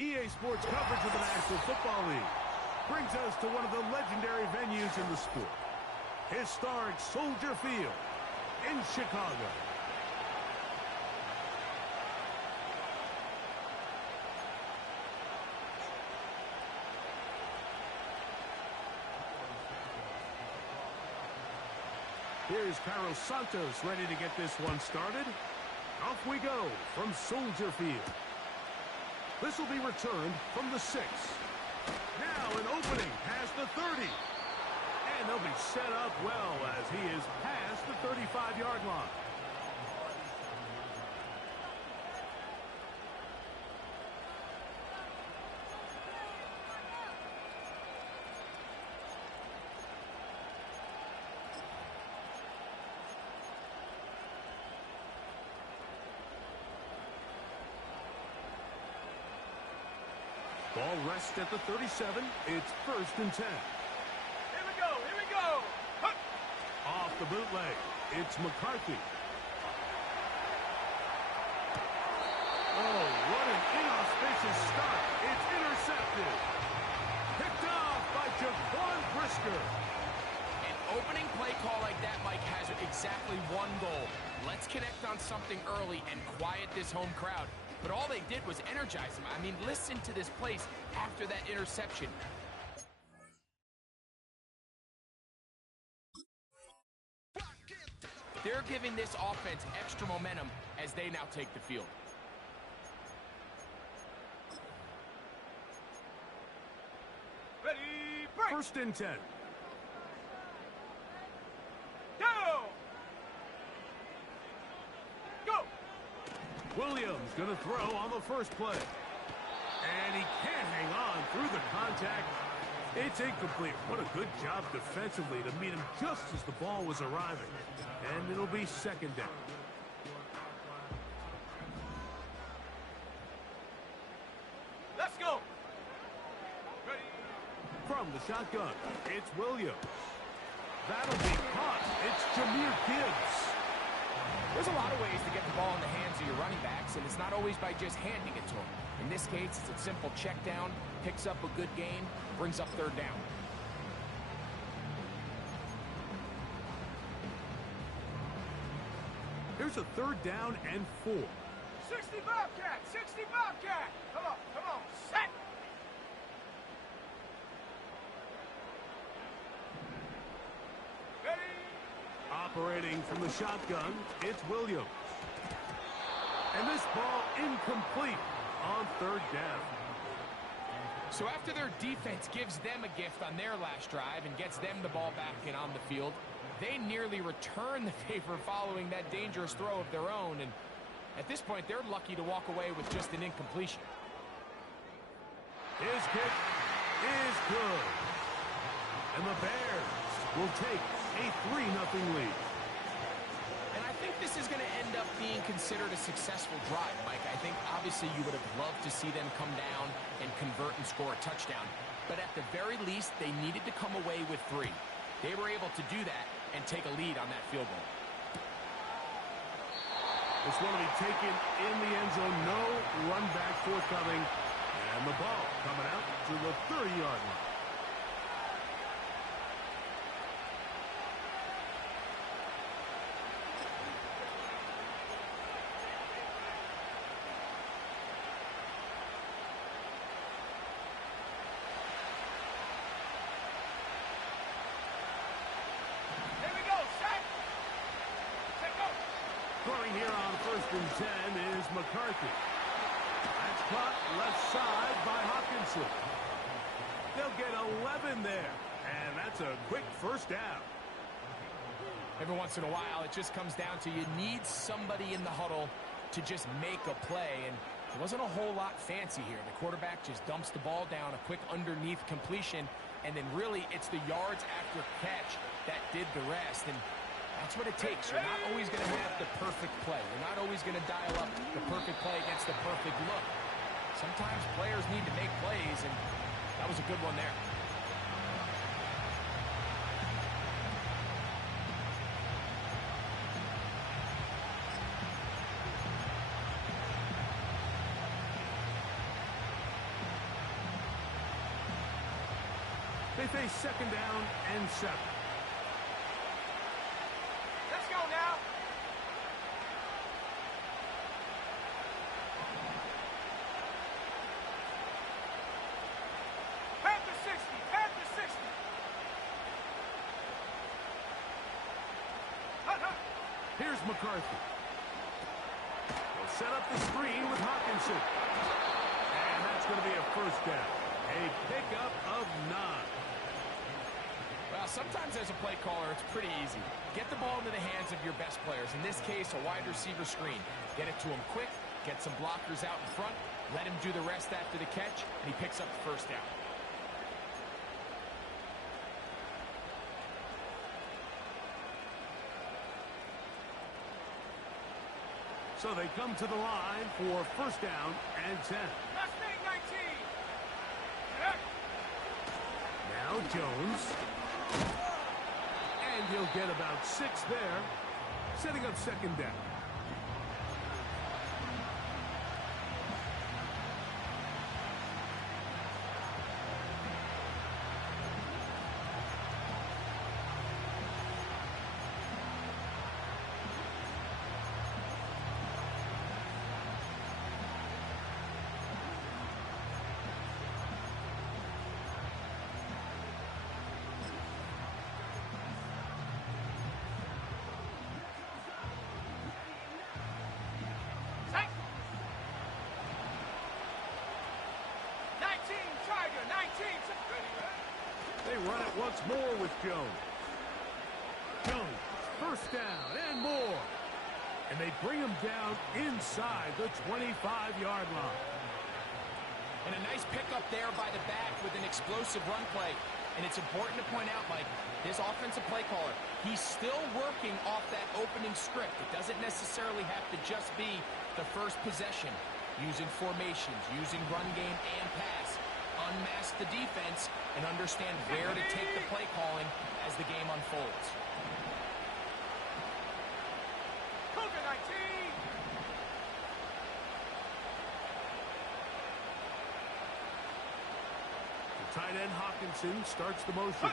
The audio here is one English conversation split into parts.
EA Sports coverage of the National Football League brings us to one of the legendary venues in the sport, historic Soldier Field in Chicago. Here's Carlos Santos ready to get this one started. Off we go from Soldier Field. This will be returned from the 6. Now an opening past the 30. And they'll be set up well as he is past the 35-yard line. Ball rests at the 37. It's 1st and 10. Here we go, here we go. Hup. Off the bootleg, it's McCarthy. Oh, what an inauspicious start. It's intercepted. Picked off by Jaquan Brisker. An opening play call like that, Mike, has exactly one goal. Let's connect on something early and quiet this home crowd. But all they did was energize him. I mean, listen to this place after that interception. They're giving this offense extra momentum as they now take the field. Ready, break. 1st and 10. Williams going to throw on the first play. And he can't hang on through the contact. It's incomplete. What a good job defensively to meet him just as the ball was arriving. And it'll be 2nd down. Let's go. Ready. From the shotgun, it's Williams. That'll be caught. It's Jahmyr Gibbs. There's a lot of ways to get the ball in the hands of your running backs, and it's not always by just handing it to them. In this case, it's a simple check down, picks up a good gain, brings up 3rd down. Here's a 3rd down and 4. 60 Bobcat, 60 Bobcat. Come on, set. Ready. Operating from the shotgun, it's Williams. And this ball incomplete on 3rd down. So after their defense gives them a gift on their last drive and gets them the ball back and on the field, they nearly return the favor following that dangerous throw of their own. And at this point, they're lucky to walk away with just an incompletion. His kick is good. And the Bears will take a 3-0 lead. And I think this is going to end up being considered a successful drive, Mike. I think obviously you would have loved to see them come down and convert and score a touchdown. But at the very least, they needed to come away with 3. They were able to do that and take a lead on that field goal. This one will be taken in the end zone. No run back forthcoming. And the ball coming out to the 30-yard line. Throwing here on 1st and 10 is McCarthy. That's caught left side by Hopkinson. They'll get 11 there, and that's a quick 1st down. Every once in a while, it just comes down to you need somebody in the huddle to just make a play, and there wasn't a whole lot fancy here. The quarterback just dumps the ball down, a quick underneath completion, and then really it's the yards after catch that did the rest. And that's what it takes. You're not always going to have the perfect play. You're not always going to dial up the perfect play against the perfect look. Sometimes players need to make plays, and that was a good one there. They face second down and 7. Let's go now. Panther 60, Panther 60. Here's McCarthy. He'll set up the screen with Hawkinson. And that's going to be a first down. A pickup of 9. Well, sometimes as a play caller, it's pretty easy. Get the ball into the hands of your best players. In this case, a wide receiver screen. Get it to him quick, get some blockers out in front, let him do the rest after the catch, and he picks up the first down. So they come to the line for first down and 10. Mustang 19. Now Jones. And he'll get about 6 there, setting up second down. They run it once more with Jones. Jones, first down and more. And they bring him down inside the 25-yard line. And a nice pickup there by the back with an explosive run play. And it's important to point out, Mike, this offensive play caller, he's still working off that opening script. It doesn't necessarily have to just be the first possession. Using formations, using run game and pass. Unmask the defense and understand where to take the play calling as the game unfolds. Cougar 19. The tight end Hawkinson starts the motion.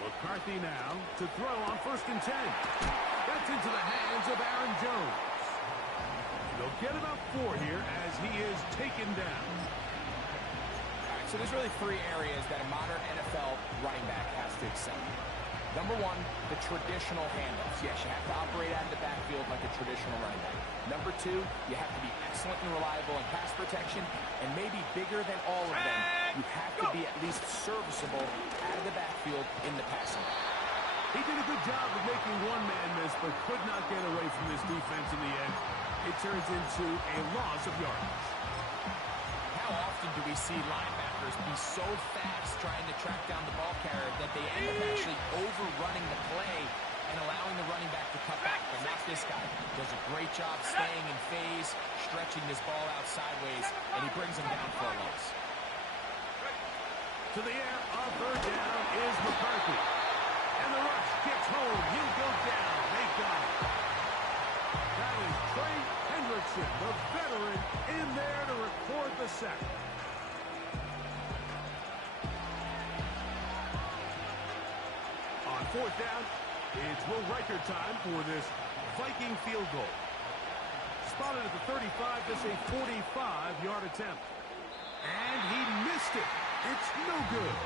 McCarthy now to throw on first and 10. That's into the hands of Aaron Jones. They'll get about 4 here as he is taken down. So there's really 3 areas that a modern NFL running back has to excel. Number 1, the traditional handoffs. Yes, you have to operate out of the backfield like a traditional running back. Number 2, you have to be excellent and reliable in pass protection, and maybe bigger than all of them, you have to be at least serviceable out of the backfield in the passing. He did a good job of making one man miss, but could not get away from this defense in the end. It turns into a loss of yardage. How often do we see linebackers be so fast trying to track down the ball carrier that they end up actually overrunning the play and allowing the running back to cut back? But not this guy. Does a great job staying in phase, stretching this ball out sideways, and he brings him down for a loss. To the air, on third down is McCarthy. And the rush gets home. He'll go down. They got it. That is Trey Hendrickson, the veteran, in there to record the sack. On fourth down, it's Will Riker time for this Viking field goal. Spotted at the 35, this a 45-yard attempt. And he missed it. It's no good.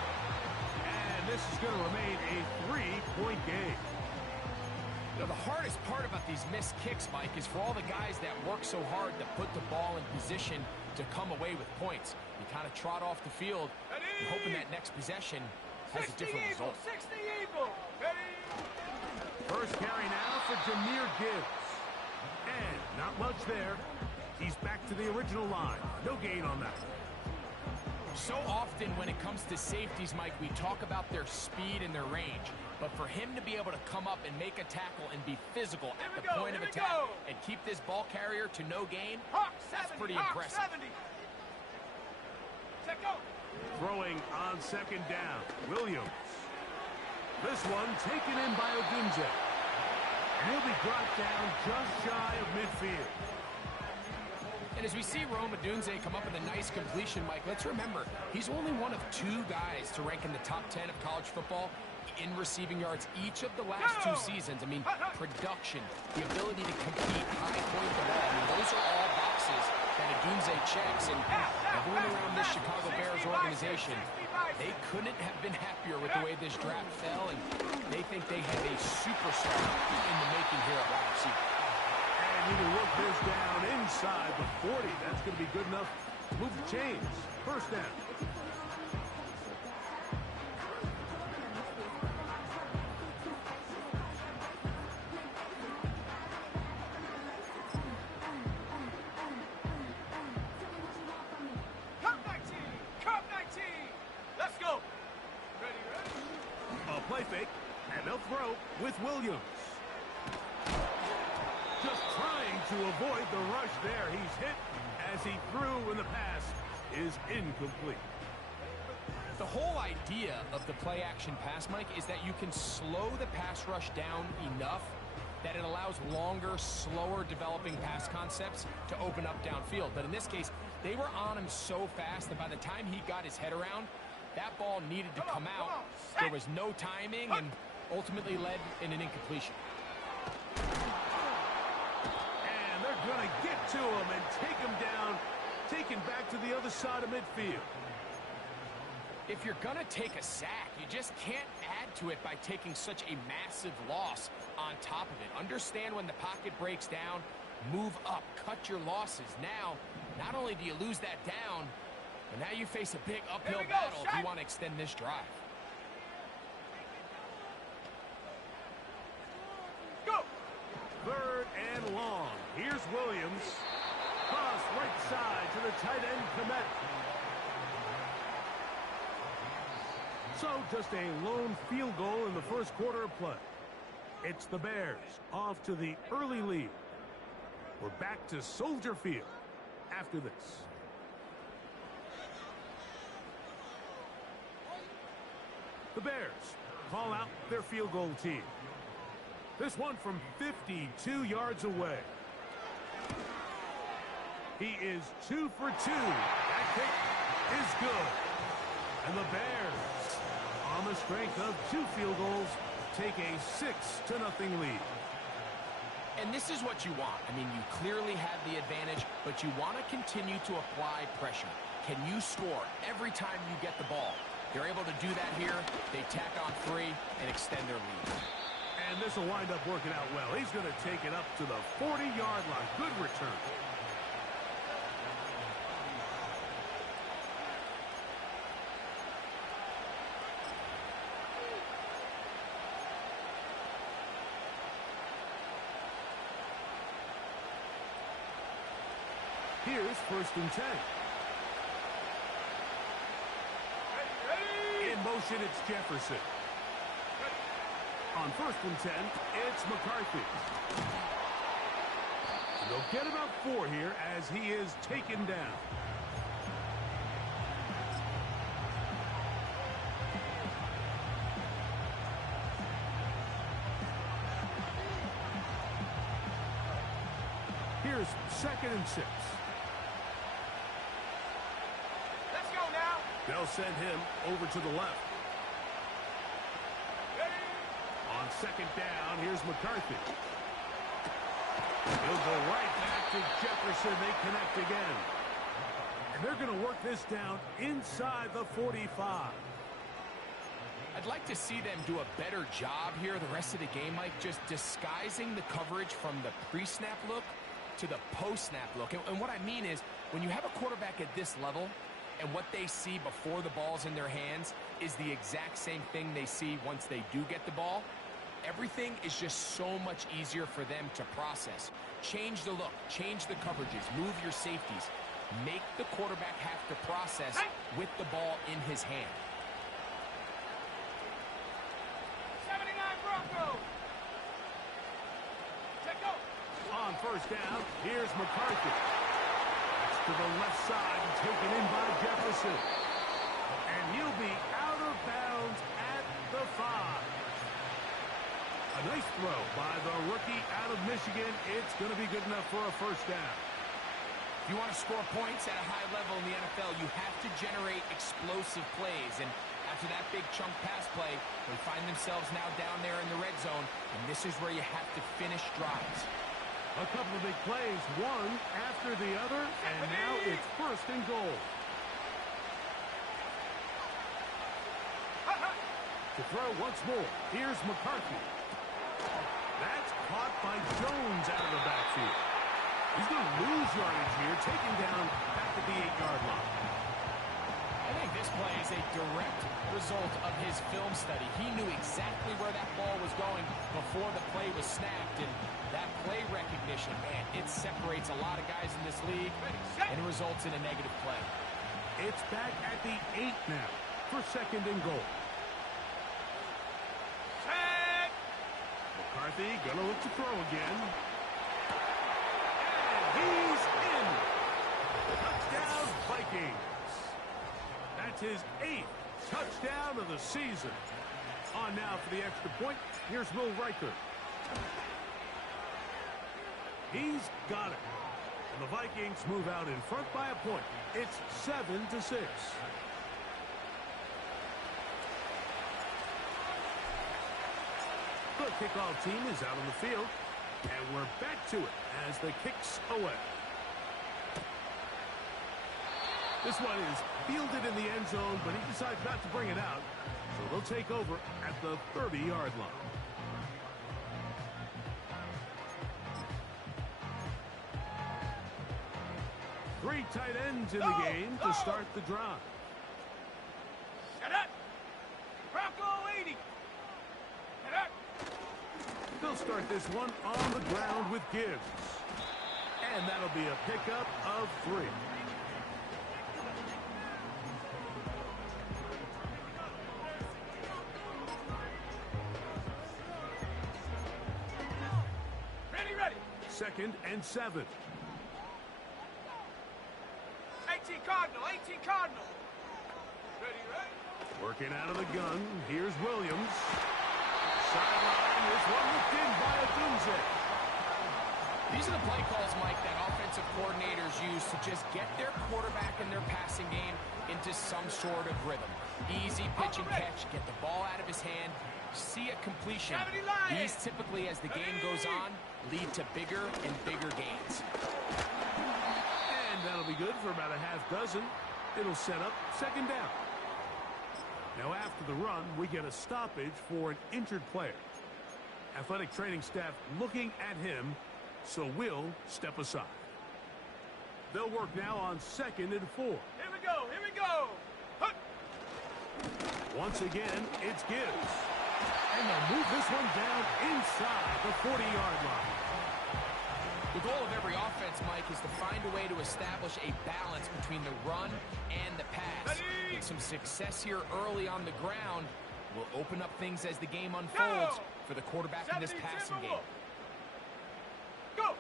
And this is going to remain a 3-point game. You know, the hardest part about these missed kicks, Mike, is for all the guys that work so hard to put the ball in position to come away with points. You kind of trot off the field, hoping that next possession has a different result. 60 evil. First carry now for Jahmyr Gibbs. And not much there. He's back to the original line. No gain on that. So often when it comes to safeties, Mike, we talk about their speed and their range. But for him to be able to come up and make a tackle and be physical at the point of attack and keep this ball carrier to no gain, that's pretty impressive. 70. Check go. Throwing on second down, Williams. This one taken in by Ogunze. And he'll be brought down just shy of midfield. And And as we see Rome Odunze come up with a nice completion, Mike, let's remember, he's only one of 2 guys to rank in the top 10 of college football in receiving yards each of the last 2 seasons. I mean, production, the ability to compete, high point the ball. I mean, those are all boxes that Odunze checks. And everyone around this Chicago Bears organization, they couldn't have been happier with the way this draft fell, and they think they have a superstar in the making here at wide receiver. And you can work this down inside the 40. That's going to be good enough to move the chains. First down. Play fake, and they'll throw with Williams. Just trying to avoid the rush there. He's hit as he threw, and the pass is incomplete. The whole idea of the play-action pass, Mike, is that you can slow the pass rush down enough that it allows longer, slower developing pass concepts to open up downfield. But in this case, they were on him so fast that by the time he got his head around, that ball needed to come out. There was no timing and ultimately led in an incompletion. And they're going to get to him and take him down, taken back to the other side of midfield. If you're going to take a sack, you just can't add to it by taking such a massive loss on top of it. Understand when the pocket breaks down, move up, cut your losses. Now, not only do you lose that down, but now you face a big uphill battle if you want to extend this drive. Go! 3rd and long. Here's Williams. Cross right side to the tight end, Komet. So just a lone field goal in the first quarter of play. It's the Bears off to the early lead. We're back to Soldier Field after this. The Bears call out their field goal team. This one from 52 yards away. He is 2 for 2. That kick is good. And the Bears, on the strength of 2 field goals, take a 6-0 lead. And this is what you want. I mean, you clearly have the advantage, but you want to continue to apply pressure. Can you score every time you get the ball? They're able to do that here. They tack on 3 and extend their lead. And this will wind up working out well. He's going to take it up to the 40-yard line. Good return. Here's 1st and 10. In motion, it's Jefferson. On 1st and 10, it's McCarthy. They'll get about 4 here as he is taken down. Here's 2nd and 6. Let's go now. They'll send him over to the left. On 2nd down, here's McCarthy. He'll go right back to Jefferson. They connect again. And they're going to work this down inside the 45. I'd like to see them do a better job here the rest of the game, Mike, just disguising the coverage from the pre-snap look to the post-snap look. And what I mean is, when you have a quarterback at this level, and what they see before the ball's in their hands is the exact same thing they see once they do get the ball, everything is just so much easier for them to process. Change the look, change the coverages, move your safeties. Make the quarterback have to process with the ball in his hand. 79 Broncos. Check go. On 1st down, here's McCarthy. To the left side and taken in by Jefferson. And he'll be out of bounds at the 5. A nice throw by the rookie out of Michigan. It's going to be good enough for a 1st down. If you want to score points at a high level in the NFL, you have to generate explosive plays. And after that big chunk pass play, they find themselves now down there in the red zone, and this is where you have to finish drives. A couple of big plays, one after the other, and now it's first and goal. To throw once more, here's McCarthy. That's caught by Jones out of the backfield. He's going to lose yardage here, taken down back at the 8-yard line. I think this play is a direct result of his film study. He knew exactly where that ball was going before the play was snapped, and that play recognition, man, it separates a lot of guys in this league and results in a negative play. It's back at the 8 now for second and goal. McCarthy going to look to throw again. He's in. Touchdown, Vikings. That's his 8th touchdown of the season. On now for the extra point. Here's Will Riker. He's got it. And the Vikings move out in front by a point. It's 7-6. The kickoff team is out on the field. And we're back to it as the kick's away. This one is fielded in the end zone, but he decides not to bring it out. So they'll take over at the 30-yard line. Three tight ends in the game to start the drive. Set up. Bronco 80. Set up. They'll start this one on the ground with Gibbs. And that'll be a pickup of 3. Ready. 2nd and 7. 18 Cardinal. Ready. Working out of the gun. Here's Williams. Sideline. This one looked in by Adunze. These are the play calls, Mike, that offensive coordinators use to just get their quarterback and their passing game into some sort of rhythm. Easy pitch and catch, get the ball out of his hand, see a completion. These typically, as the game goes on, lead to bigger and bigger gains. And that'll be good for about a half dozen. It'll set up 2nd down. Now after the run, we get a stoppage for an injured player. Athletic training staff looking at him, so we'll step aside. They'll work now on 2nd and 4. Here we go. Hup. Once again, it's Gibbs. And they'll move this one down inside the 40-yard line. The goal of every offense, Mike, is to find a way to establish a balance between the run and the pass. With some success here early on the ground will open up things as the game unfolds for the quarterback in this passing game. Go.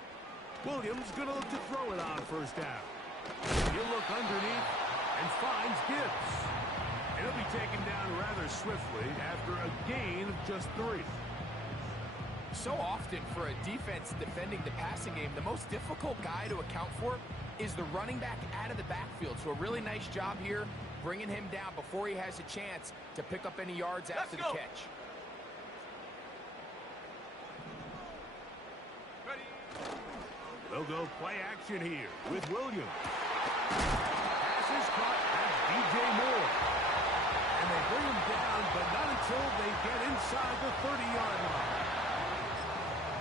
Williams going to look to throw it on 1st down. He'll look underneath and finds Gibbs. And he'll be taken down rather swiftly after a gain of just 3. So often for a defense defending the passing game, the most difficult guy to account for is the running back out of the backfield. So a really nice job here bringing him down before he has a chance to pick up any yards after the catch. Ready. They'll go play action here with Williams. Pass is caught by DJ Moore. And they bring him down, but not until they get inside the 30-yard line.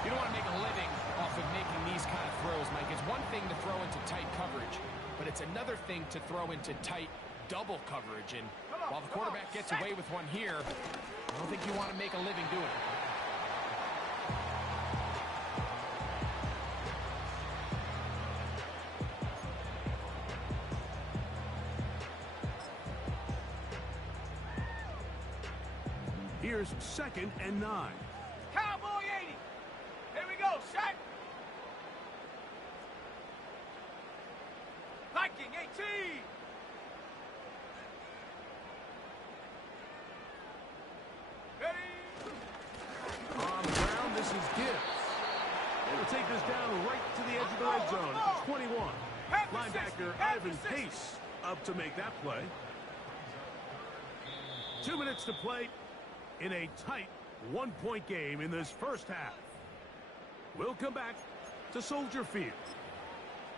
You don't want to make a living off of making these kind of throws, Mike. It's one thing to throw into tight coverage, but it's another thing to throw into tight double coverage. And while the quarterback gets away with one here, I don't think you want to make a living doing it. Here's 2nd and 9. Cowboy 80. Here we go. Set. Viking 18. Ready. On the ground, this is Gibbs. They will take this down right to the edge of the red zone. It's 21. Flag Linebacker Ivan Pace up to make that play. 2 minutes to play in a tight one-point game in this first half. We'll come back to Soldier Field.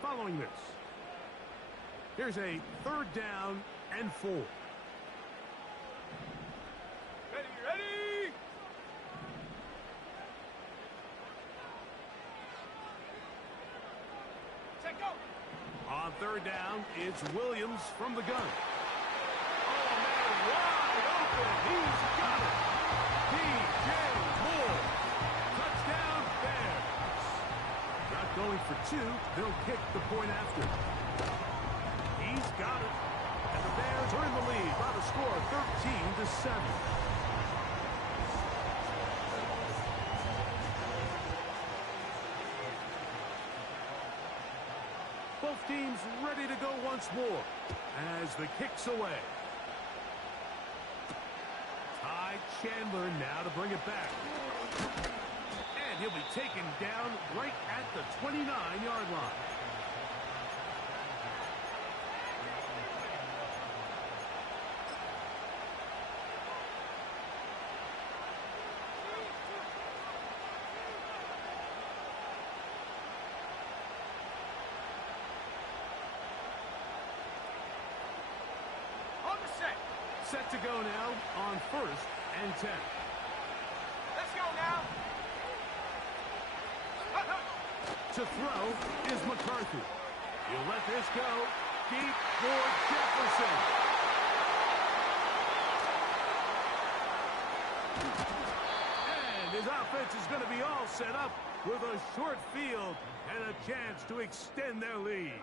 Following this, here's a 3rd down and 4. Ready. Set go. On 3rd down, it's Williams from the gun. Oh, man, wide open. He's got it. DJ Moore. Touchdown, Bears. Not going for 2. They'll kick the point after. He's got it. And the Bears are in the lead by the score of 13-7. Both teams ready to go once more as the kick's away. Ty Chandler now to bring it back. And he'll be taken down right at the 29-yard line. Set to go now on 1st and 10. Let's go now. To throw is McCarthy. He'll let this go deep for Jefferson. And his offense is going to be all set up with a short field and a chance to extend their lead.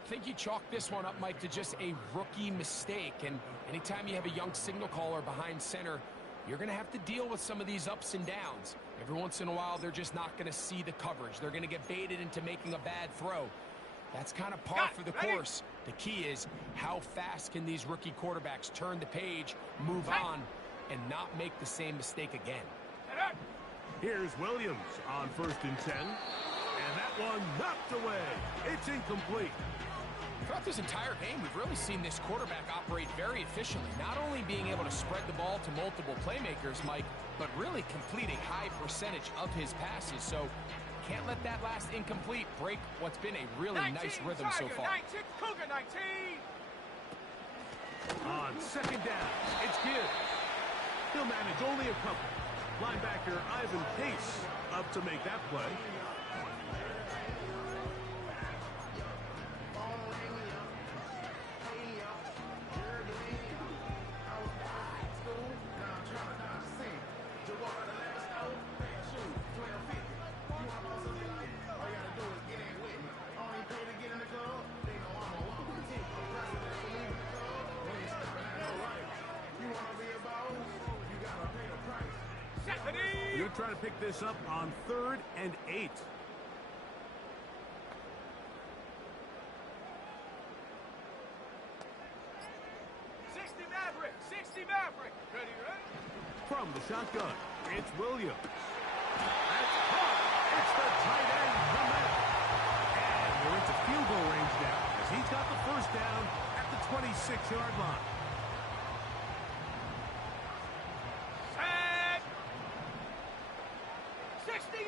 I think you chalk this one up, Mike, to just a rookie mistake. And anytime you have a young signal caller behind center, you're going to have to deal with some of these ups and downs. Every once in a while, they're just not going to see the coverage. They're going to get baited into making a bad throw. That's kind of par for the course. The key is how fast can these rookie quarterbacks turn the page, move on, and not make the same mistake again. Here's Williams on 1st and 10. And that one knocked away. It's incomplete. Throughout this entire game, we've really seen this quarterback operate very efficiently, not only being able to spread the ball to multiple playmakers, Mike, but really complete a high percentage of his passes. So can't let that last incomplete break what's been a really nice rhythm so far. 19, Cougar 19. On 2nd down, it's Gibbs. He'll manage only a couple. Linebacker Ivan Pace up to make that play. You're trying to pick this up on 3rd and 8. Ready? From the shotgun, it's Williams. That's caught. It's the tight end from that. And we're into field goal range now as he's got the 1st down at the 26-yard line. Set. 60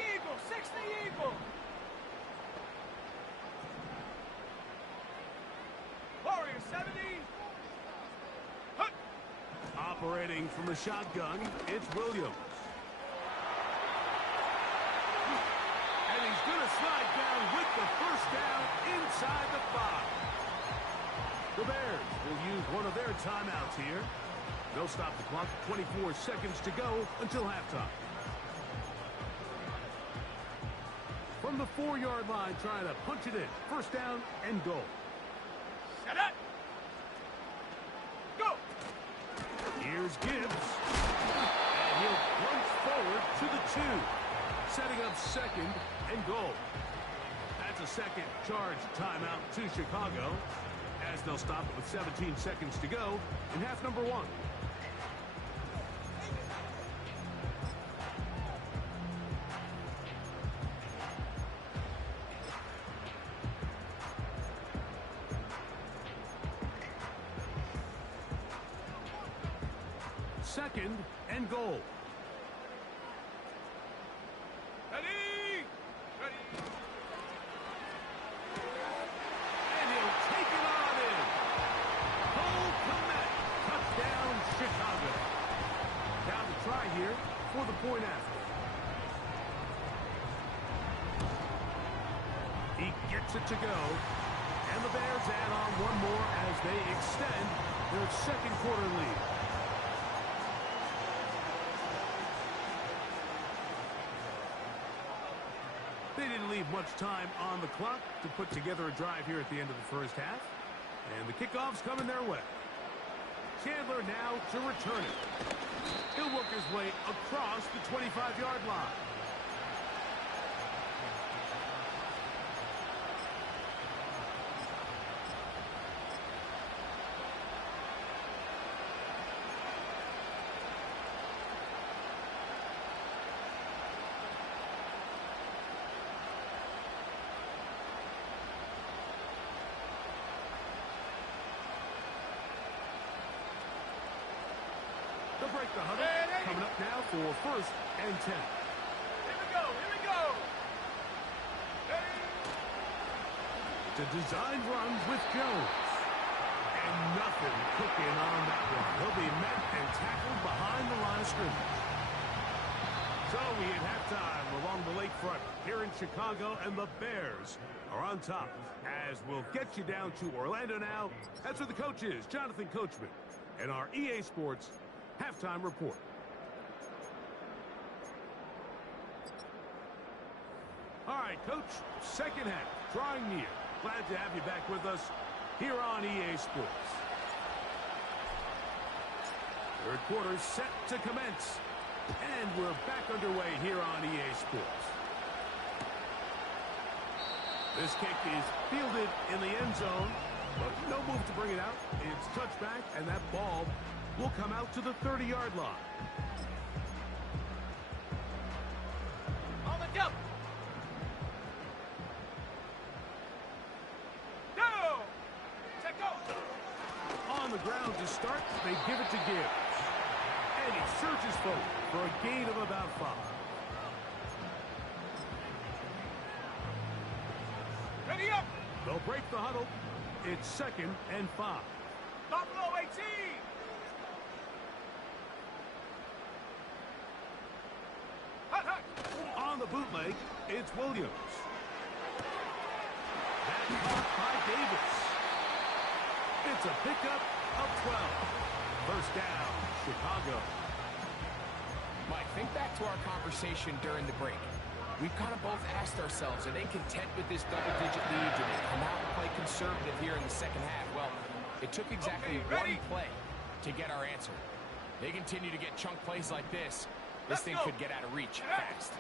Eagle. Warrior 70. Operating from the shotgun, it's Williams. And he's going to slide down with the 1st down inside the 5. The Bears will use one of their timeouts here. They'll stop the clock. 24 seconds to go until halftime. From the 4-yard line, trying to punch it in. 1st down and goal. Set up. Go. Here's Gibbs. And he'll plunge forward to the 2. Setting up 2nd and goal. That's a second charge timeout to Chicago as they'll stop it with 17 seconds to go in half number 1. 2nd and goal. Ready? Ready? And he'll take it on in. Cole Kmet, touchdown Chicago. Down to try here for the point after. He gets it to go. And the Bears add on one more as they extend their 2nd quarter lead. They didn't leave much time on the clock to put together a drive here at the end of the first half. And the kickoff's coming their way. Chandler now to return it. He'll work his way across the 25-yard line. They'll break the huddle. Coming up now for 1st and 10. Here we go, here we go. Ready? To design run with Jones. And nothing cooking on that one. He'll be met and tackled behind the line of scrimmage. So we hit halftime along the lakefront here in Chicago, and the Bears are on top. As we'll get you down to Orlando now. That's where the coach is, Jonathan Coachman, and our EA Sports halftime report. All right, Coach, 2nd half, drawing near. Glad to have you back with us here on EA Sports. 3rd quarter set to commence, and we're back underway here on EA Sports. This kick is fielded in the end zone, but no move to bring it out. It's touchback, and that ball will come out to the 30-yard line. On the jump. Go. Check go. On the ground to start, they give it to Gibbs. And he surges forward for a gain of about 5. Ready up. They'll break the huddle. It's 2nd and 5. Buffalo 18. Hut, hut. On the bootleg, it's Williams. That's caught by Davis. It's a pickup of 12. 1st down, Chicago. Mike, think back to our conversation during the break. We've kind of both asked ourselves, are they content with this double-digit lead? Do they come out and play conservative here in the 2nd half? Well, it took exactly one play to get our answer. They continue to get chunk plays like this. This thing could get out of reach fast.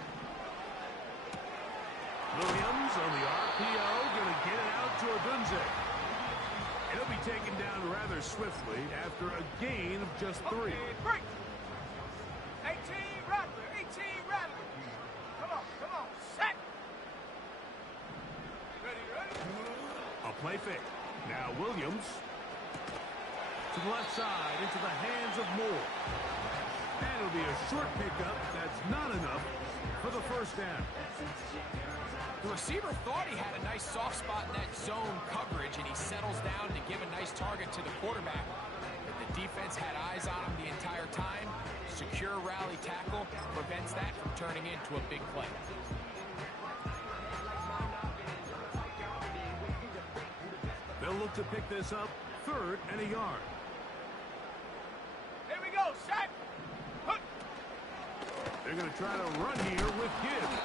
Williams on the RPO, going to get it out to Odunze. It'll be taken down rather swiftly after a gain of just 3. Okay, break. 18 Rattler, 18 Rattler. Come on, set. Ready, ready. A play fake. Now Williams to the left side into the hands of Moore. And it'll be a short pickup. That's not enough for the 1st down. The receiver thought he had a nice soft spot in that zone coverage, and he settles down to give a nice target to the quarterback. But the defense had eyes on him the entire time. Secure rally tackle prevents that from turning into a big play. They'll look to pick this up 3rd and a yard. Here we go, set. Hut. They're going to try to run here with Gibbs.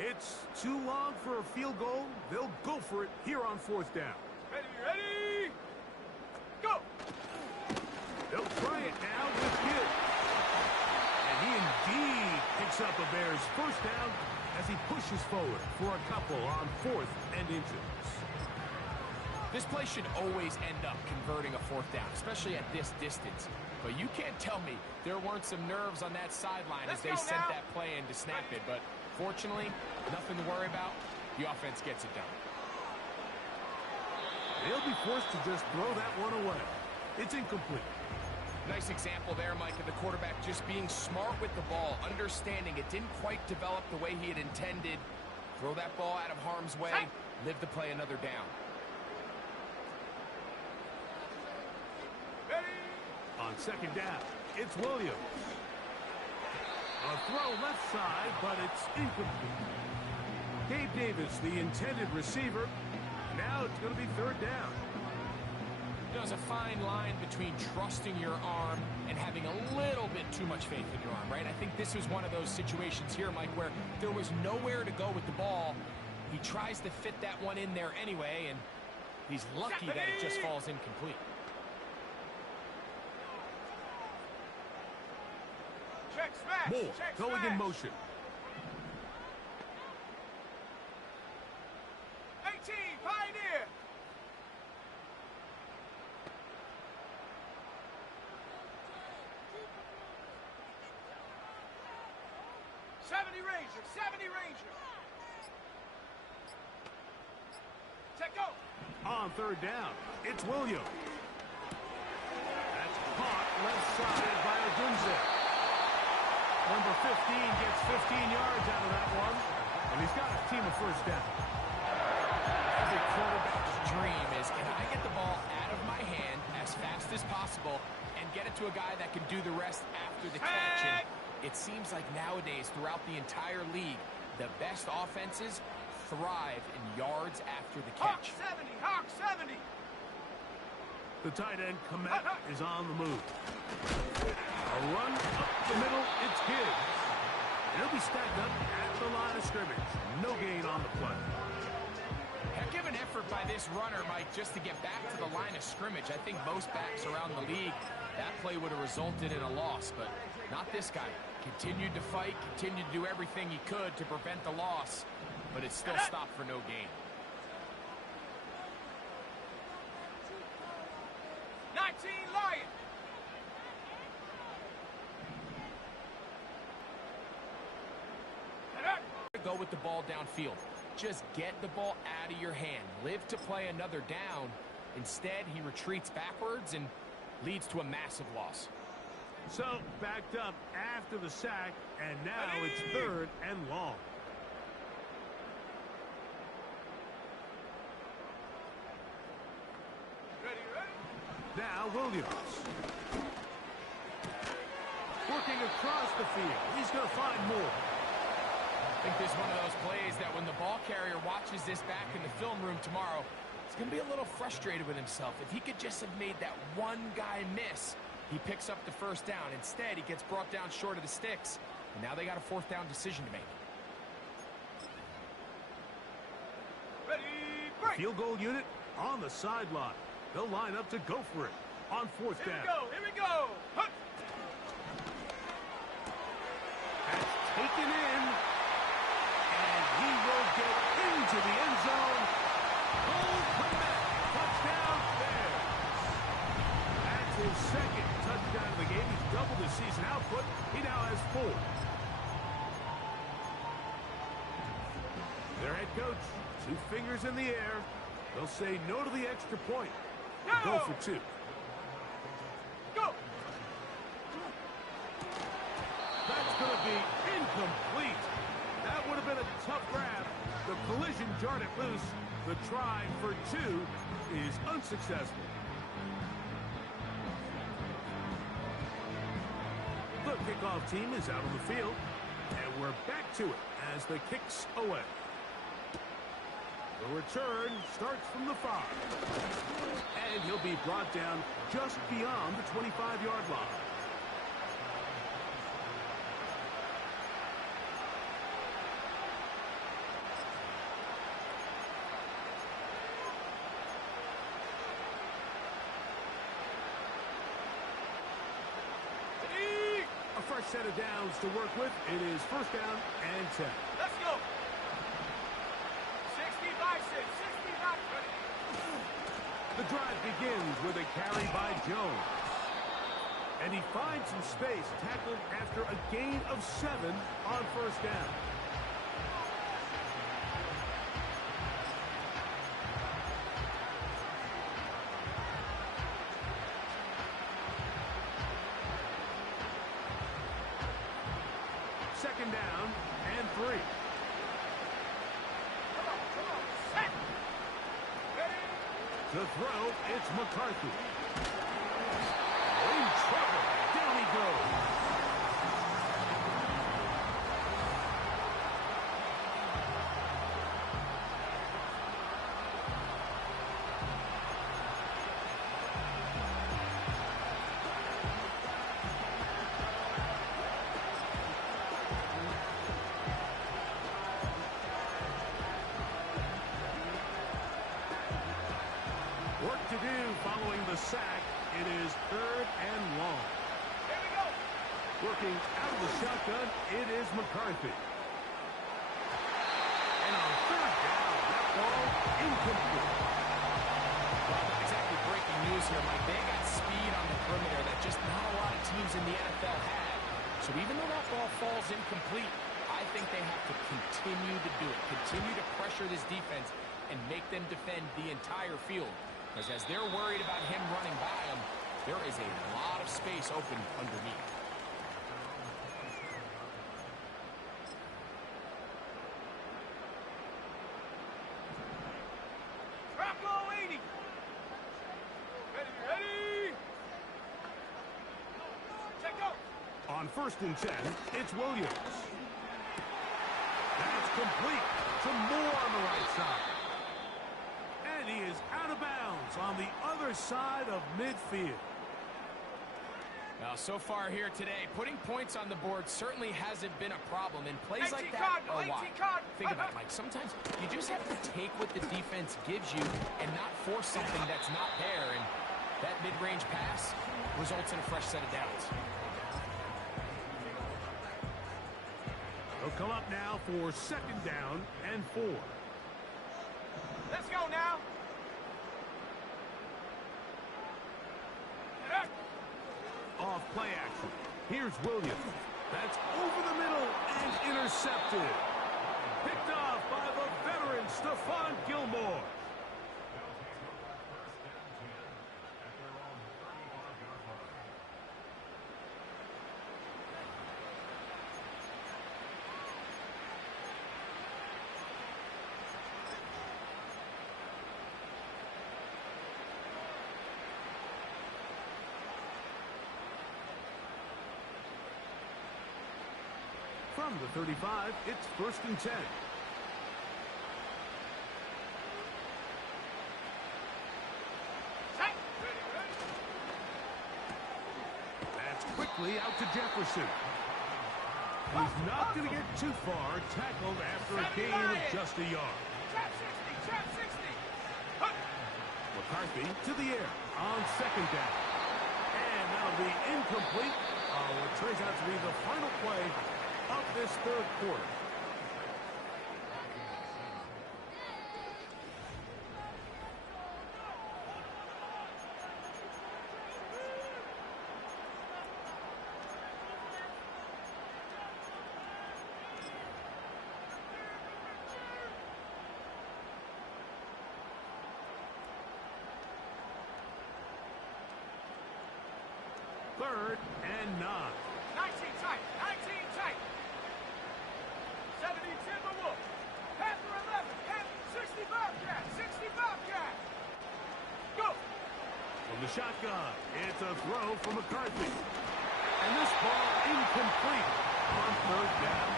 It's too long for a field goal. They'll go for it here on 4th down. Ready, go! They'll try it now with Gibbs. And he indeed picks up a Bears first down as he pushes forward for a couple on 4th and inches. This play should always end up converting a 4th down, especially at this distance. But you can't tell me there weren't some nerves on that sideline as they sent that play in to snap it. But fortunately, nothing to worry about. The offense gets it done. They'll be forced to just throw that one away. It's incomplete. Nice example there, Mike, of the quarterback just being smart with the ball, understanding it didn't quite develop the way he had intended. Throw that ball out of harm's way, live to play another down. On 2nd down, it's Williams. A throw left side, but it's incomplete. Gabe Davis, the intended receiver. Now it's going to be 3rd down. There's a fine line between trusting your arm and having a little bit too much faith in your arm, right? I think this was one of those situations here, Mike, where there was nowhere to go with the ball. He tries to fit that one in there anyway, and he's lucky that it just falls incomplete. Moore going in motion. 18, Pioneer. '70 Ranger. Take go. On 3rd down, it's Williams. That's caught left side by Odunze. Number 15 gets 15 yards out of that one, and he's got a team of first down. Every quarterback's dream is, can I get the ball out of my hand as fast as possible and get it to a guy that can do the rest after the catch? And it seems like nowadays, throughout the entire league, the best offenses thrive in yards after the catch. Hawk 70. The tight end, Komet, is on the move. A run up the middle, it's Gibbs. He'll be stacked up at the line of scrimmage. No gain on the play. Heck of an effort by this runner, Mike, just to get back to the line of scrimmage. I think most backs around the league, that play would have resulted in a loss, but not this guy. Continued to fight, continued to do everything he could to prevent the loss, but it still stopped for no gain. 19 Lion. Go with the ball downfield. Just get the ball out of your hand. Live to play another down. Instead, he retreats backwards and leads to a massive loss. So, backed up after the sack, and now it's 3rd and long. Ready. Now Williams. Working across the field. He's going to find more. I think this is one of those plays that when the ball carrier watches this back in the film room tomorrow, he's going to be a little frustrated with himself. If he could just have made that one guy miss, he picks up the first down. Instead, he gets brought down short of the sticks, and now they got a 4th down decision to make. Ready, break. Field goal unit on the sideline. They'll line up to go for it on 4th down. Here we go. Hunt. That's taken in, and he will get into the end zone. Oh, touchdown Bears. That's his 2nd touchdown of the game. He's doubled his season output. He now has 4. Their head coach, 2 fingers in the air. They'll say no to the extra point. Go for 2. Go. That's going to be incomplete. That would have been a tough grab. The collision jarred it loose. The try for 2 is unsuccessful. The kickoff team is out on the field, and we're back to it as the kick's away. The return starts from the 5. And he'll be brought down just beyond the 25-yard line. set of downs to work with. It is first down and 10. Let's go. 60-6, 60-6. The drive begins with a carry by Jones. And he finds some space, tackled after a gain of 7 on first down. Second down and 3. Come on, set. Ready? To throw, it's McCarthy. In trouble. Down he goes. Work to do following the sack. It is third and long. Here we go. Working out of the shotgun, it is McCarthy. And on third down, that ball incomplete. Well, not exactly breaking news here, Mike. They got speed on the perimeter that just not a lot of teams in the NFL have. So even though that ball falls incomplete, I think they have to continue to do it. Continue to pressure this defense and make them defend the entire field. Because as they're worried about him running by them, there is a lot of space open underneath. Bronco 80. Ready. Check out. On first and 10, it's Williams. That's complete to Moore on the right side. And he is out of bounds on the other side of midfield. Now, so far here today, putting points on the board certainly hasn't been a problem. And plays 18 like that Cardinal, are 18 why. Cardinal. Think about it, Mike. Sometimes you just have to take what the defense gives you and not force something that's not there. And that mid-range pass results in a fresh set of downs. They'll come up now for second down and 4. Let's go now. Off play action. Here's Williams. That's over the middle and intercepted. Picked off by the veteran Stephon Gilmore. From the 35, it's first and 10. That's quickly out to Jefferson. He's not going to get too far, tackled after a gain of just a yard. Trap 60. McCarthy to the air on second down. And that'll be incomplete. Oh, it turns out to be the final play of this third quarter. Third and 9. 19 tight. 70 Timberwolf. Panther 11. Panther 60 Bobcat. 60 Bobcat. Go. From the shotgun, it's a throw from McCarthy. And this ball incomplete on third down.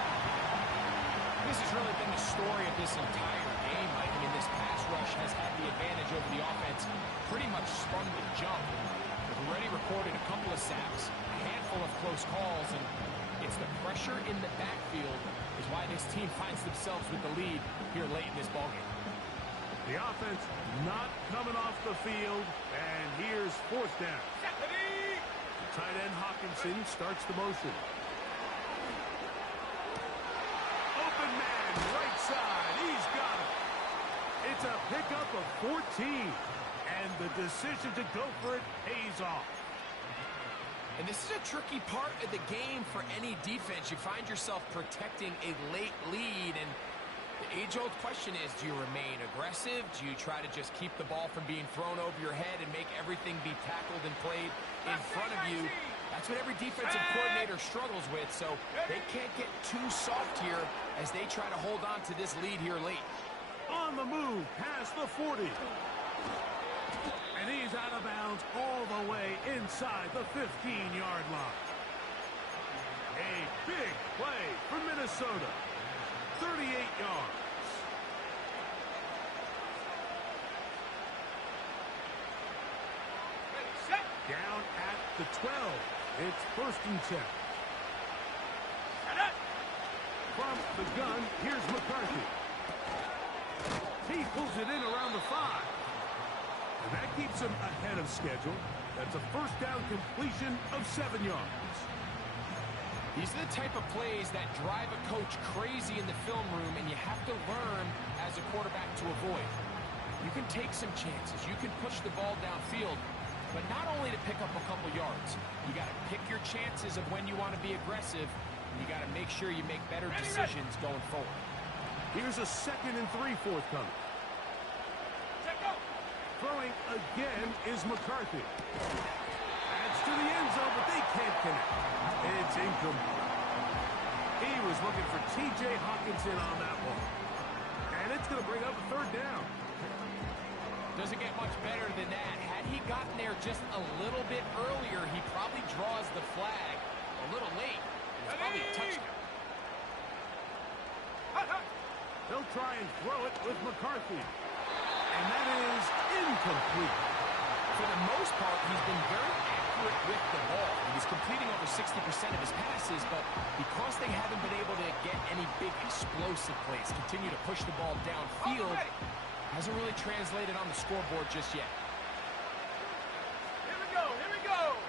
This has really been the story of this entire game, Mike. I mean, this pass rush has had the advantage over the offense pretty much from the jump. They've already recorded a couple of sacks, a handful of close calls, and it's the pressure in the backfield is why this team finds themselves with the lead here late in this ballgame. The offense not coming off the field, and here's fourth down. Ready. The tight end Hawkinson starts the motion. It's a pickup of 14. And the decision to go for it pays off. And this is a tricky part of the game for any defense. You find yourself protecting a late lead, and the age-old question is, do you remain aggressive? Do you try to just keep the ball from being thrown over your head and make everything be tackled and played in front of you? That's what every defensive coordinator struggles with, so they can't get too soft here as they try to hold on to this lead here late. On the move, past the 40. And he's out of bounds all the way inside the 15-yard line. A big play for Minnesota. 38 yards. Down at the 12. It's 1st and 10. From the gun, here's McCarthy. He pulls it in around the 5. And that keeps him ahead of schedule. That's a 1st down completion of 7 yards. These are the type of plays that drive a coach crazy in the film room, and you have to learn as a quarterback to avoid. You can take some chances. You can push the ball downfield, but not only to pick up a couple yards. You got to pick your chances of when you want to be aggressive, and you got to make sure you make better decisions going forward. Here's a 2nd and 3 forthcoming. Throwing again is McCarthy. Adds to the end zone, but they can't connect. It's incomplete. He was looking for T.J. Hawkinson on that one. And it's going to bring up a 3rd down. Doesn't get much better than that. Had he gotten there just a little bit earlier, he probably draws the flag a little late. It's probably a touchdown. They'll try and throw it with McCarthy. And that is incomplete. For the most part, he's been very accurate with the ball. He's completing over 60% of his passes, but because they haven't been able to get any big explosive plays, continue to push the ball downfield, hasn't really translated on the scoreboard just yet. Here we go, here we go.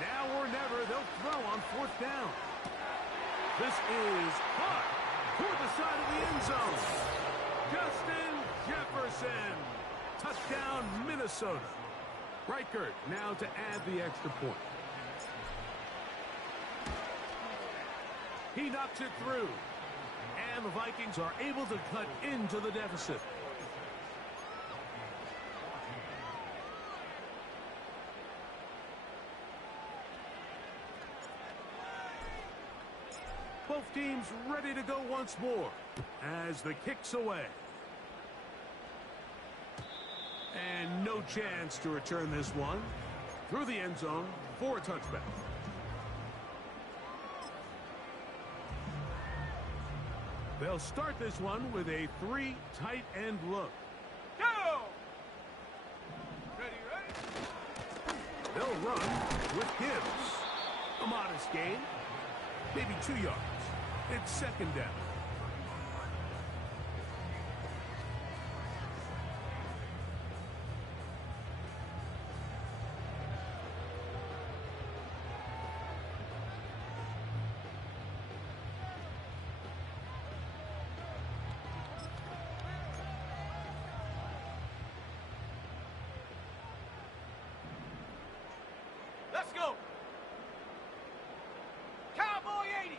Now or never, they'll throw on 4th down. This is caught toward the side of the end zone. Justin Jefferson. Touchdown, Minnesota. Reichert now to add the extra point. He knocks it through. And the Vikings are able to cut into the deficit. Both teams ready to go once more as the kick's away. And no chance to return this one. Through the end zone for a touchback. They'll start this one with a 3 tight end look. Go! Ready? They'll run with Gibbs. A modest gain. Maybe 2 yards. It's 2nd down. Let's go. Cowboy 80.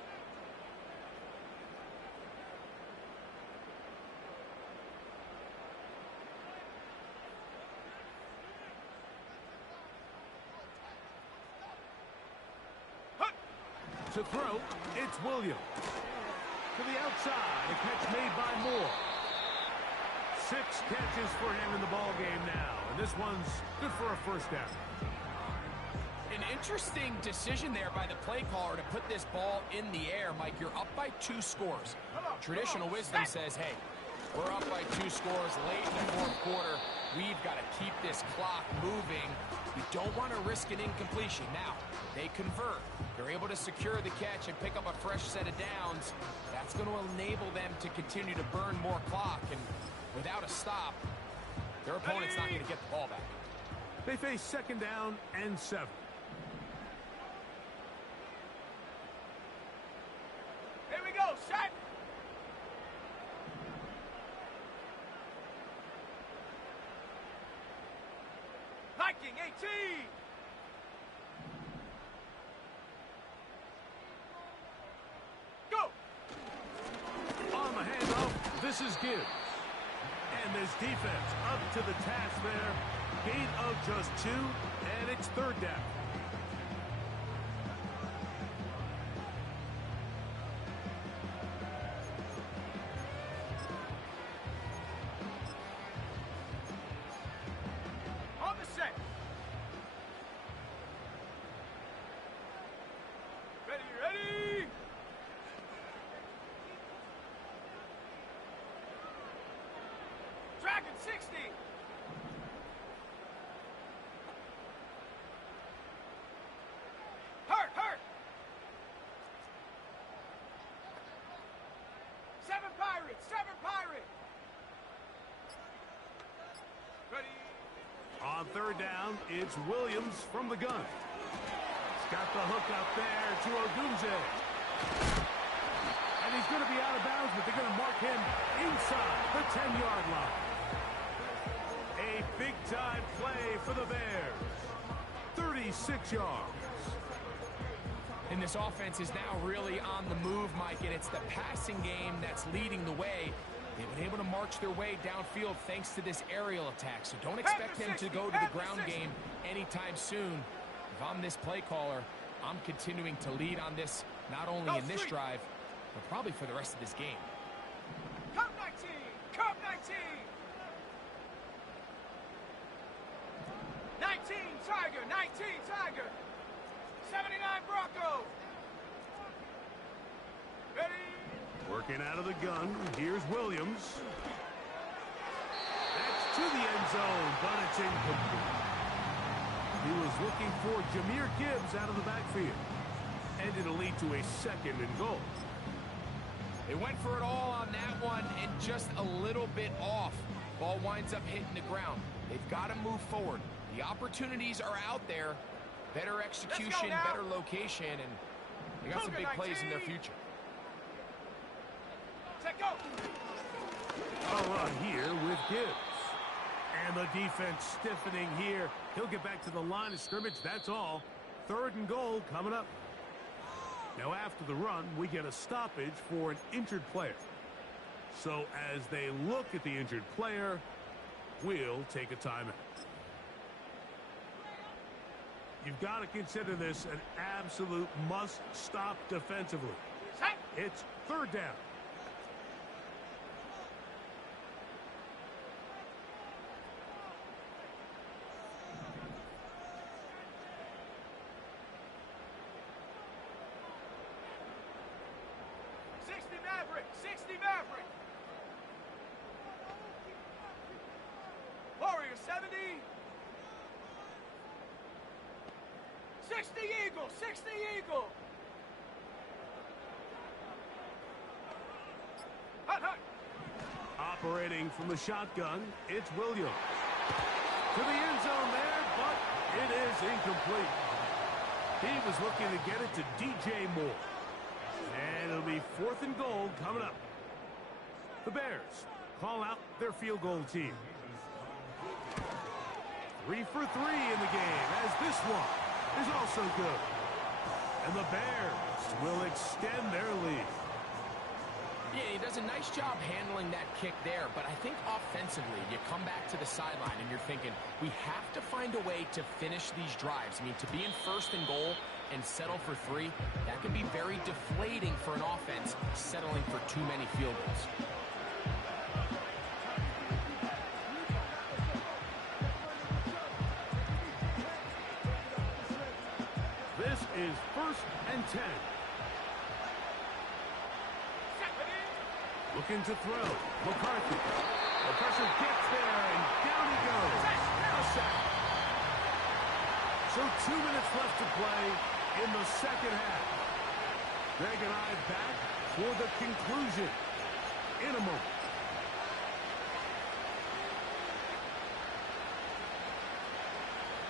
To throw, it's Williams. To the outside, a catch made by Moore. 6 catches for him in the ball game now, and this one's good for a 1st down. An interesting decision there by the play caller to put this ball in the air. Mike, you're up by 2 scores. Traditional wisdom says, hey, we're up by 2 scores late in the 4th quarter. We've got to keep this clock moving. We don't want to risk an incompletion. Now, they convert. They're able to secure the catch and pick up a fresh set of downs. That's going to enable them to continue to burn more clock. And without a stop, their opponent's not going to get the ball back. They face 2nd down and 7. Here we go. Attacking 18. Go. On the handoff, this is Gibbs. And this defense up to the task there. Gain of just 2, and it's third down. On the set. Ready, ready. Dragon 60. Hurt, hurt. 7 Pirates, 7 Pirates. Ready. On third down, it's Williams from the gun. He's got the hook up there to Odunze. And he's going to be out of bounds, but they're going to mark him inside the 10-yard line. A big-time play for the Bears. 36 yards. And this offense is now really on the move, Mike, and it's the passing game that's leading the way. They've been able to march their way downfield thanks to this aerial attack, so don't expect them to go to the ground game anytime soon. If I'm this play caller, I'm continuing to lead on this, not only in this drive, but probably for the rest of this game. Come 19! Come 19! 19 Tiger! 19 Tiger! 79 Bronco! Ready? Working out of the gun, here's Williams. That's to the end zone, but it's incomplete. He was looking for Jahmyr Gibbs out of the backfield. And it'll lead to a 2nd and goal. They went for it all on that one and just a little bit off. Ball winds up hitting the ground. They've got to move forward. The opportunities are out there. Better execution, better location, and they got some big plays in their future. Set go! A run here with Gibbs. And the defense stiffening here. He'll get back to the line of scrimmage, that's all. 3rd and goal coming up. Now after the run, we get a stoppage for an injured player. So as they look at the injured player, we'll take a timeout. You've got to consider this an absolute must-stop defensively. It's 3rd down. Maverick! 60 Maverick! Warrior 70! 60 Eagle! 60 Eagle! Hut, hut! Operating from the shotgun, it's Williams. To the end zone there, but it is incomplete. He was looking to get it to DJ Moore. And it'll be 4th and goal coming up. The Bears call out their field goal team. 3 for 3 in the game, as this one is also good. And the Bears will extend their lead. Yeah, he does a nice job handling that kick there, but I think offensively, you come back to the sideline and you're thinking, we have to find a way to finish these drives. I mean, to be in 1st and goal and settle for 3, that can be very deflating for an offense settling for too many field goals. This is 1st and 10. Looking to throw. McCarthy. The pressure gets there, and down he goes. A sack. So 2 minutes left to play in the 2nd half. Greg and I back for the conclusion in a moment.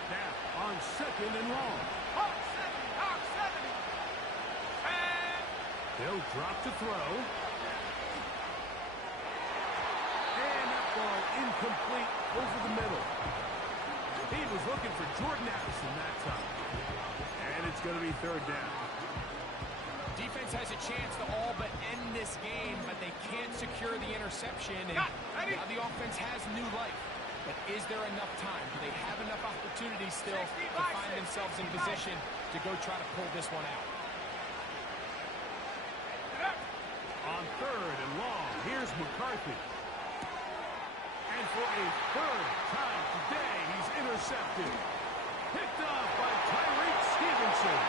Now on 2nd and long. Hawk 70! Hawk 70! And They'll drop to throw. And that ball incomplete over the middle. He was looking for Jordan Addison that time. And it's going to be third down. Defense has a chance to all but end this game, but they can't secure the interception. And now the offense has new life. But is there enough time? Do they have enough opportunities still to find themselves in position to go try to pull this one out? On third and long, here's McCarthy. And for a third time today, he's intercepted. Picked off by Tyreek Stevenson.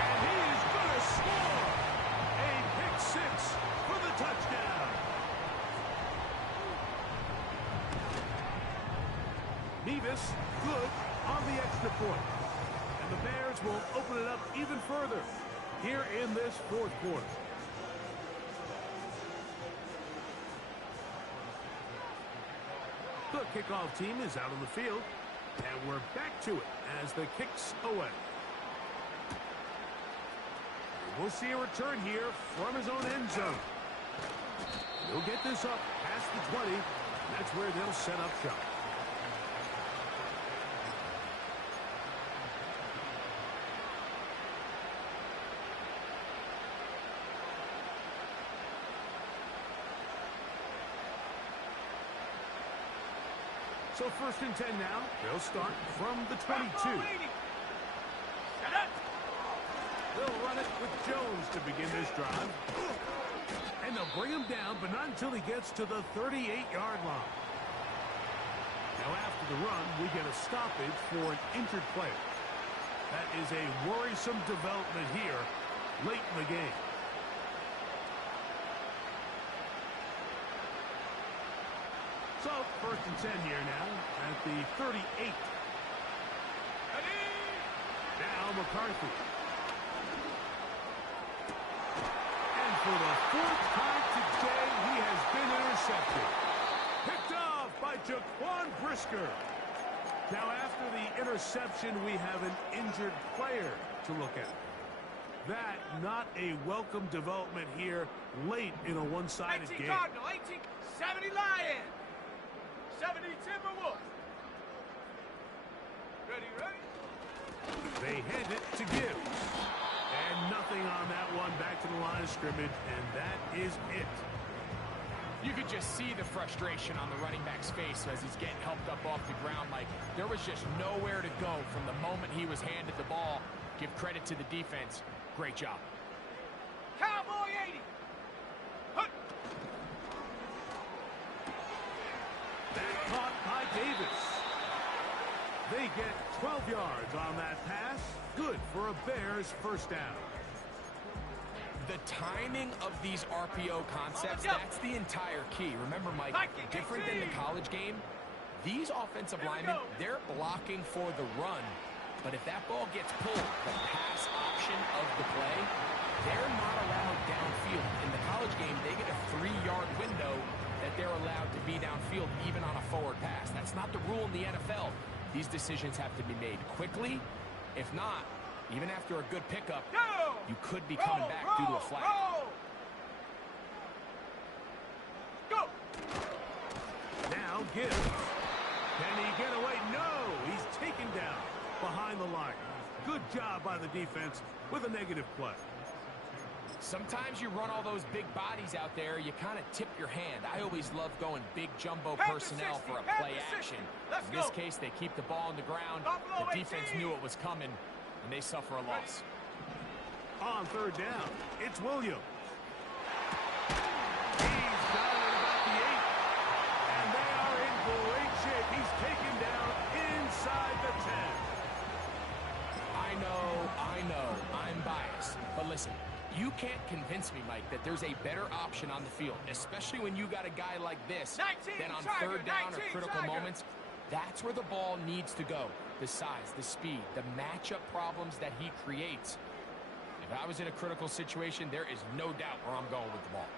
And he is going to score. A pick six for the touchdown. Nevis good on the extra point. And the Bears will open it up even further here in this fourth quarter. The kickoff team is out on the field, and we're back to it as the kick's away. We'll see a return here from his own end zone. He'll get this up past the 20. That's where they'll set up shop. So first and 10 now. They'll start from the 22. They'll run it with Jones to begin this drive. And they'll bring him down, but not until he gets to the 38-yard line. Now after the run, we get a stoppage for an injured player. That is a worrisome development here late in the game. So, first and 10 here now at the 38. Now McCarthy. And for the fourth time today, he has been intercepted. Picked off by Jaquan Brisker. Now, after the interception, we have an injured player to look at. That not a welcome development here late in a one-sided game. 18 Cardinal, 18, 70 Lion. 70 Timberwolves. Ready? They hand it to Gibbs. And nothing on that one. Back to the line of scrimmage, and that is it. You could just see the frustration on the running back's face as he's getting helped up off the ground. Like there was just nowhere to go from the moment he was handed the ball. Give credit to the defense. Great job. Cowboy 80. That caught by Davis. They get 12 yards on that pass. Good for a Bears first down. The timing of these RPO concepts, that's the entire key. Remember, Mike, different than the college game, these offensive linemen, they're blocking for the run. But if that ball gets pulled, the pass option of the play, they're not allowed downfield. In the college game, they get a 3-yard window that they're allowed to be downfield even on a forward pass. That's not the rule in the NFL. These decisions have to be made quickly. If not, even after a good pickup, you could be coming back due to a flag. Go! Now Gibbs. Can he get away? No! He's taken down behind the line. Good job by the defense with a negative play. Sometimes you run all those big bodies out there, you kind of tip your hand. I always love going big jumbo personnel for a play action. In this case, they keep the ball on the ground. The defense knew it was coming, and they suffer a loss. On third down, it's Williams. He's down at about the 8. And they are in great shape. He's taken down inside the 10. I know, I'm biased. But listen, you can't convince me, Mike, that there's a better option on the field, especially when you got a guy like this, than on third down or critical moments. That's where the ball needs to go. The size, the speed, the matchup problems that he creates. If I was in a critical situation, there is no doubt where I'm going with the ball.